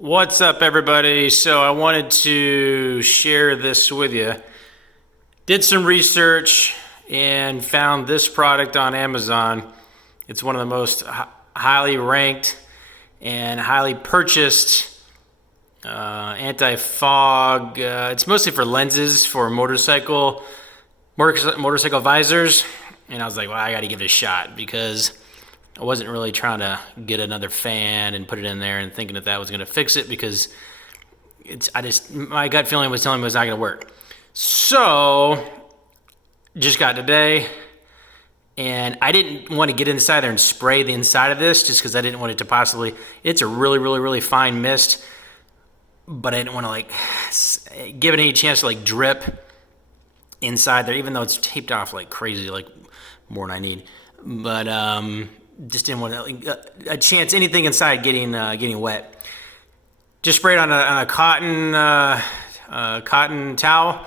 What's up, everybody? So I wanted to share this with you. Did some research and found this product on Amazon. It's one of the most highly ranked and highly purchased anti-fog. It's mostly for lenses for motorcycle visors. And I was like, well, I got to give it a shot because I wasn't really trying to get another fan and put it in there and thinking that was going to fix it, because my gut feeling was telling me it was not going to work. So just got today, and I didn't want to get inside there and spray the inside of this just because I didn't want it to possibly, it's a really, really, really fine mist, but I didn't want to give it any chance to drip inside there, even though it's taped off like crazy, like more than I need. But just didn't want a chance anything inside getting wet. Just sprayed on a cotton towel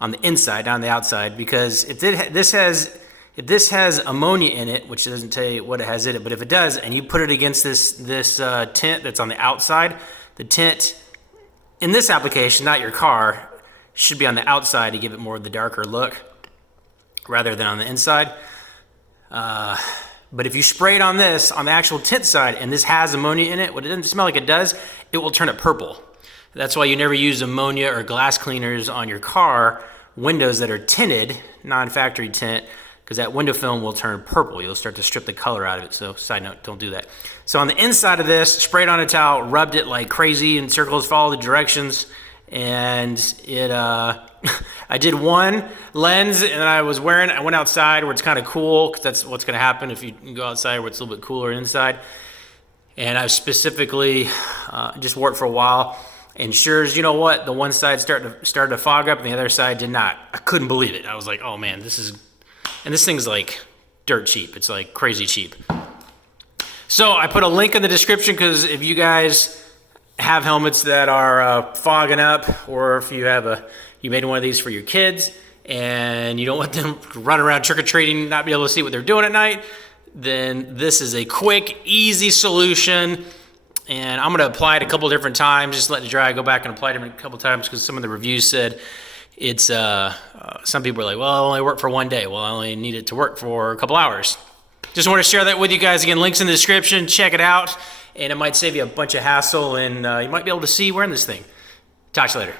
on the inside, not on the outside, because if this has ammonia in it, which doesn't tell you what it has in it, but if it does, and you put it against this tint that's on the outside, the tint in this application, not your car, should be on the outside to give it more of the darker look rather than on the inside. But if you spray it on this, on the actual tint side, and this has ammonia in it, what it doesn't smell like it does, it will turn it purple. That's why you never use ammonia or glass cleaners on your car windows that are tinted, non-factory tint, because that window film will turn purple. You'll start to strip the color out of it. So side note, don't do that. So on the inside of this, sprayed on a towel, rubbed it like crazy in circles, followed the directions, and it I did one lens, and I went outside where it's kind of cool, because that's what's going to happen if you go outside where it's a little bit cooler inside. And I specifically just wore it for a while, and sure as you know what, the one side started to fog up and the other side did not. I couldn't believe it. I was like, oh man, this thing's like dirt cheap. It's like crazy cheap. So I put a link in the description, because if you guys have helmets that are fogging up, or if you made one of these for your kids and you don't want them to run around trick-or-treating, not be able to see what they're doing at night, then this is a quick, easy solution. And I'm going to apply it a couple different times, just let it dry, go back and apply it a couple times, because some of the reviews said it's, some people are like, well, it only worked for one day. Well, I only need it to work for a couple hours. Just want to share that with you guys. Again, links in the description. Check it out, and it might save you a bunch of hassle, and you might be able to see wearing this thing. Talk to you later.